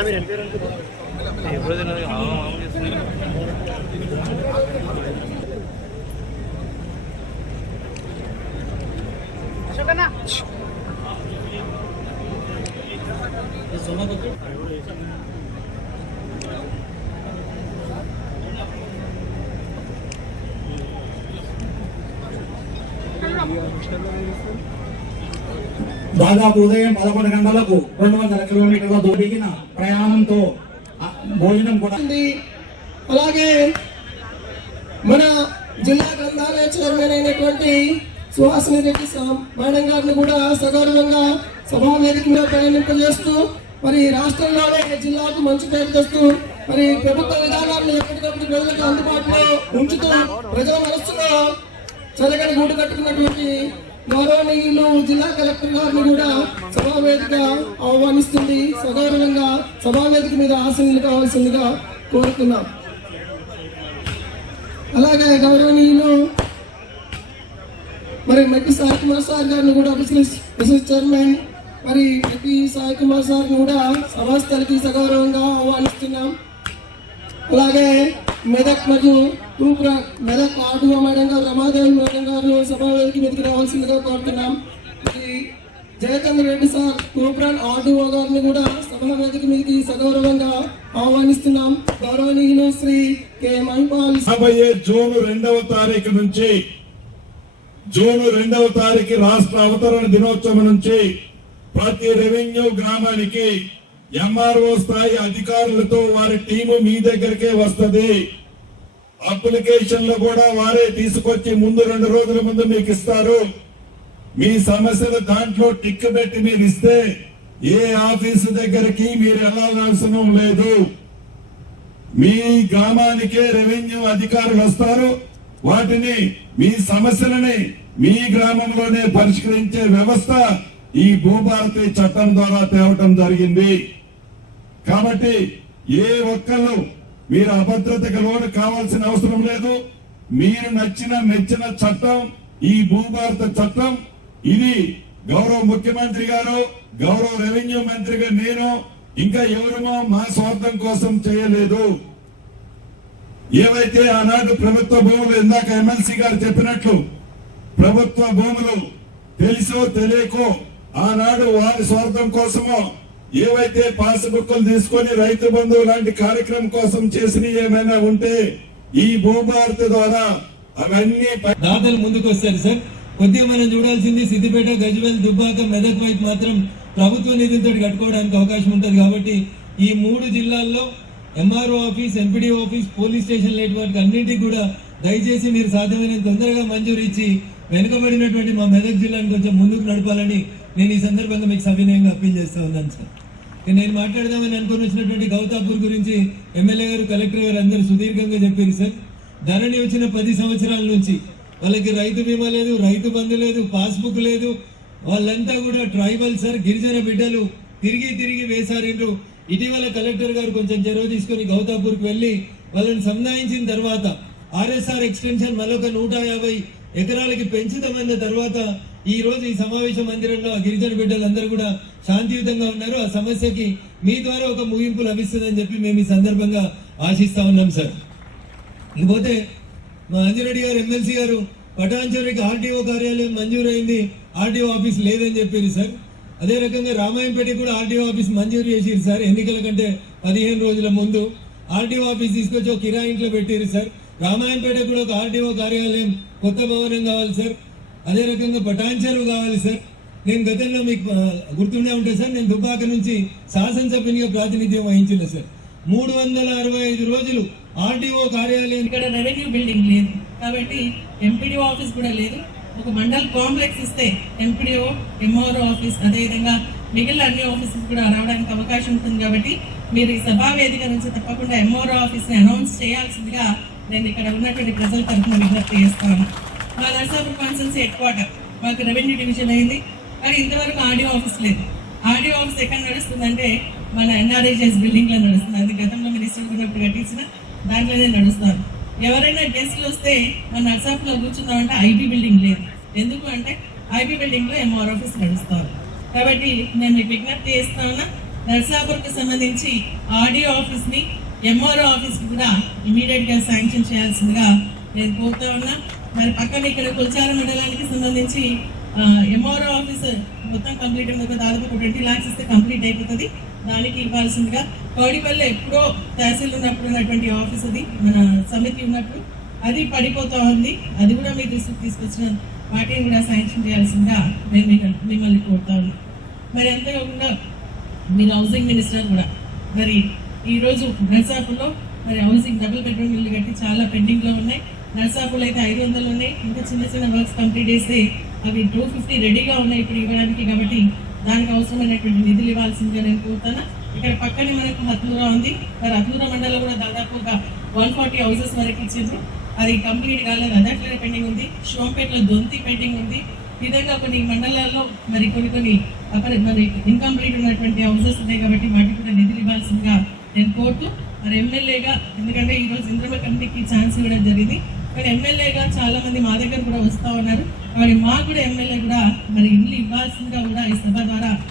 అన్న మీరు ఎంత ఎప్పుడు తిన్నది మామూలు చేస్తున్నారు దాదాపు ఉదయం పదకొండు గంటలకు రెండు వందల కిలోమీటర్ల దొరికిన ప్రయాణంతో భోజనం కూడా ఉంది. అలాగే మన జిల్లా గ్రంథాలయ చైర్మన్ అయినటువంటి సుహాసిని రెడ్డి మేడం గారిని కూడా సగౌరవంగా సభా వేదిక మీద పరిగణింపజేస్తూ మరి రాష్ట్రంలోనే జిల్లాకు మంచి పేరు తెస్తూ మరి ప్రభుత్వ విధానాలను ఎప్పటికప్పుడు ప్రజలకు అందుబాటులో ఉంచుతూ ప్రజల మనస్సులో చదగని గూడు కట్టుకున్నటువంటి గౌరవనీయులు జిల్లా కలెక్టర్ గారిని కూడా సభా ఆహ్వానిస్తుంది. సగౌరవంగా సభావేదిక మీద ఆశీనులు కావాల్సిందిగా కోరుతున్నాం. అలాగే గౌరవనీయులు మరి మెట్టి సాయి కుమార్ సార్ గారిని కూడా బిజినెస్ బిజినెస్ చైర్మన్ మరి మెట్టి సాయి కుమార్ సార్ని కూడా సభాస్థలికి సగౌరవంగా ఆహ్వానిస్తున్నాం. అలాగే మెదక్ మరియు మెదక్ ఆర్డీఓ మేడం గారు రమాదేవి మేడం గారు సభావేదిక మీదకి రావాల్సిందిగా కోరుతున్నాం. జయచంద్ర రెడ్డి సార్ కూప్రాన్ ఆర్డీఓ గారిని కూడా సభల వేదిక మీదకి సగౌరవంగా ఆహ్వానిస్తున్నాం. గౌరవనీయులు శ్రీ కె మహిపాల్ రాబోయే జూన్ రెండవ తారీఖు నుంచి జూన్ రెండవ తారీఖు రాష్ట్ర అవతరణ దినోత్సవం నుంచి ప్రతి రెవెన్యూ గ్రామానికి ఎంఆర్ఓ స్థాయి అధికారులతో వారి టీము మీ దగ్గరికే వస్తుంది. అప్లికేషన్లు కూడా వారే తీసుకొచ్చి ముందు రెండు రోజుల ముందు మీకు ఇస్తారు. మీ సమస్యలు దాంట్లో టిక్ పెట్టి మీరు ఇస్తే ఏ ఆఫీసు దగ్గరికి మీరు వెళ్ళాల్సిన లేదు. మీ గ్రామానికే రెవెన్యూ అధికారులు వస్తారు. వాటిని మీ సమస్యలని మీ గ్రామంలోనే పరిష్కరించే వ్యవస్థ ఈ భూభారతి చట్టం ద్వారా తేవటం జరిగింది. కాబట్టి ఏ ఒక్కళ్ళు మీరు అభద్రతకు లోను కావాల్సిన అవసరం లేదు. మీరు నచ్చిన మెచ్చిన చట్టం ఈ భూభారత చట్టం ఇది గౌరవ ముఖ్యమంత్రి గారు గౌరవ రెవెన్యూ మంత్రిగా నేను ఇంకా ఎవరమో మా స్వార్థం కోసం చేయలేదు. ఏవైతే ఆనాడు ప్రభుత్వ భూములు ఇందాక ఎమ్మెల్సీ గారు చెప్పినట్లు ప్రభుత్వ భూములు తెలుసో తెలియకో ఆనాడు వారి స్వార్థం కోసమో ఏవైతే పాస్బుక్కులు తీసుకొని రైతు బంధువు లాంటి కార్యక్రమం కోసం చేసిన ఏమైనా ఉంటే ఈ భూభారతి ద్వారా అవన్నీ దాతలు ముందుకు వస్తారు సార్. కొద్దిగా మనం చూడాల్సింది సిద్దిపేట గజ్వేల్ దుబ్బాక మెదక్ వైపు మాత్రం ప్రభుత్వ నిధులతో కట్టుకోవడానికి అవకాశం ఉంటుంది కాబట్టి ఈ మూడు జిల్లాల్లో MRO office MPD office police station లేటువంటి అన్నింటికి కూడా దయచేసి మీరు సాధ్యమైన తొందరగా మంజూరు ఇచ్చి వెనుకబడినటువంటి మా మెదక్ జిల్లాని కొంచెం ముందుకు నడపాలని నేను ఈ సందర్భంగా మీకు సవినయంగా అప్పీల్ చేస్తూ ఉన్నాను సార్. నేను మాట్లాడదామని అనుకుని వచ్చినటువంటి గౌతాపూర్ గురించి ఎమ్మెల్యే గారు కలెక్టర్ గారు అందరూ సుదీర్ఘంగా చెప్పారు సార్. ధరణి వచ్చిన పది సంవత్సరాల నుంచి వాళ్ళకి రైతు బీమా లేదు రైతు బంధు లేదు పాస్బుక్ లేదు. వాళ్ళంతా కూడా ట్రైబల్ సార్ గిరిజన బిడ్డలు తిరిగి తిరిగి వేసారిండ్రు. ఇటీవల కలెక్టర్ గారు కొంచెం చొరవ తీసుకొని గౌతాపూర్కి వెళ్ళి వాళ్ళని సంధాయించిన తర్వాత ఆర్ఎస్ఆర్ ఎక్స్టెన్షన్ మరొక నూట యాభై ఎకరాలకి పెంచుతామన్న తర్వాత ఈ రోజు ఈ సమావేశ మందిరంలో గిరిజన గిరిజన బిడ్డలందరూ కూడా శాంతియుతంగా ఉన్నారు. ఆ సమస్యకి మీ ద్వారా ఒక ముగింపు లభిస్తుందని చెప్పి మేము ఈ సందర్భంగా ఆశిస్తా ఉన్నాం సార్. ఇకపోతే మా అంజరెడ్డి గారు ఎమ్మెల్సీ గారు పటాన్చెరుకి ఆర్టీఓ కార్యాలయం మంజూరైంది ఆర్టీఓ ఆఫీస్ లేదని చెప్పారు సార్. అదే రకంగా రామాయంపేట కూడా ఆర్టీఓ ఆఫీస్ మంజూరు చేసిరు సార్. ఎన్నికల కంటే పదిహేను రోజుల ముందు ఆర్టీఓ ఆఫీస్ తీసుకొచ్చి ఒక కిరాయింట్లో పెట్టారు సార్. రామాయంపేట కూడా ఒక ఆర్డీఓ కార్యాలయం కొత్త భవనం కావాలి సార్. అదే రకంగా పటాన్చెరు కావాలి సార్. నేను గతంలో మీకు గుర్తుండే ఉంటే సార్ నేను దుబ్బాక నుంచి శాసనసభ్యునిగా ప్రాతినిధ్యం వహించిన సార్. మూడు వందల అరవై ఐదు రోజులు ఆర్డీఓ కార్యాలయం ఇక్కడ రెవెన్యూ బిల్డింగ్ లేదు. కాబట్టి ఎంపీడీఓ ఆఫీస్ కూడా లేదు. ఒక మండల్ కాంప్లెక్స్ ఇస్తే ఎంపీడీఓ ఎంఆర్ఓ ఆఫీస్ అదేవిధంగా మిగిలిన అన్ని ఆఫీసెస్ కూడా రావడానికి అవకాశం ఉంటుంది కాబట్టి మీరు ఈ సభా వేదిక నుంచి తప్పకుండా ఎంఆర్ఓ ఆఫీస్ని అనౌన్స్ చేయాల్సిందిగా నేను ఇక్కడ ఉన్నటువంటి ప్రజల తరఫున విజ్ఞప్తి చేస్తాను. మా నర్సాపూర్ కాన్సెన్సీ హెడ్ క్వార్టర్ మాకు రెవెన్యూ డివిజన్ అయింది. కానీ ఇంతవరకు ఆడియో ఆఫీస్ లేదు. ఆడియో ఆఫీస్ ఎక్కడ నడుస్తుందంటే మన ఎన్ఆర్ఐజెస్ బిల్డింగ్లో నడుస్తుంది. అది గతంలో మినిస్టర్ కూడా కట్టించిన దాంట్లోనే నడుస్తాను. ఎవరైనా గెస్ట్లు వస్తే మన నర్సాపులో కూర్చున్నామంటే ఐబీ బిల్డింగ్ లేదు. ఎందుకు అంటే ఐబీ బిల్డింగ్లో ఎంఆర్ ఆఫీస్ నడుస్తారు కాబట్టి నేను విజ్ఞప్తి చేస్తా ఉన్నా నర్సాపూర్కి సంబంధించి ఆడియో ఆఫీస్ని ఎంఆర్ఓ ఆఫీస్కి కూడా ఇమీడియట్గా శాంక్షన్ చేయాల్సిందిగా నేను కోరుతా ఉన్నా. మరి పక్కన ఇక్కడ కుల్చార మండలానికి సంబంధించి ఎంఆర్ఓ ఆఫీస్ మొత్తం కంప్లీట్ అయిన దాదాపు ట్వంటీ ల్యాక్స్ ఇస్తే కంప్లీట్ అయిపోతుంది. దానికి ఇవ్వాల్సిందిగా కౌడిపల్లి ఎప్పుడో తహసీల్ ఉన్నప్పుడు ఉన్నటువంటి ఆఫీస్ అది మన సమితి ఉన్నప్పుడు అది పడిపోతూ ఉంది. అది కూడా మీ దృష్టికి తీసుకొచ్చిన వాటిని కూడా శాంక్షన్ చేయాల్సిందిగా నేను మిమ్మల్ని మిమ్మల్ని కోరుతా ఉన్నాను మరి అంతేకాకుండా మీరు హౌసింగ్ మినిస్టర్ కూడా మరి ఈరోజు నర్సాపులో మరి హౌసింగ్ డబుల్ బెడ్రూమ్ ఇల్లు కట్టి చాలా పెండింగ్లో ఉన్నాయి. నర్సాపులో అయితే ఐదు వందలు ఉన్నాయి ఇంకా చిన్న చిన్న వర్క్స్ కంప్లీట్ చేస్తే అవి టూ ఫిఫ్టీ రెడీగా ఉన్నాయి ఇప్పుడు ఇవ్వడానికి కాబట్టి దానికి అవసరమైనటువంటి నిధులు ఇవ్వాల్సిందిగా నేను కోరుతాను. ఇక్కడ పక్కనే మనకు హత్నూరా ఉంది. మరి హత్నూరా మండలం కూడా దాదాపు ఒక వన్ ఫార్టీ హౌసెస్ వరకు ఇచ్చిండ్రు. అది కంప్లీట్ కాలేదు. అదట్లనే పెండింగ్ ఉంది. షోంపేటలో దొంతి పెండింగ్ ఉంది. విధంగా కొన్ని మండలాల్లో మరి కొన్ని కొన్ని అపరి మరి ఇన్కంప్లీట్ ఉన్నటువంటి హౌసెస్ ఉన్నాయి కాబట్టి వాటికి కూడా నిధులు ఇవ్వాల్సిందిగా నేను కోర్టు. మరి ఎమ్మెల్యేగా ఎందుకంటే ఈ రోజు ఇంద్రమ కమిటీకి ఛాన్స్ ఇవ్వడం జరిగింది. మరి ఎమ్మెల్యేగా చాలా మంది మా దగ్గర కూడా వస్తూ ఉన్నారు. మరి మా కూడా ఎమ్మెల్యే కూడా మరి ఇల్లు ఇవ్వాల్సిందిగా కూడా ఈ సభ ద్వారా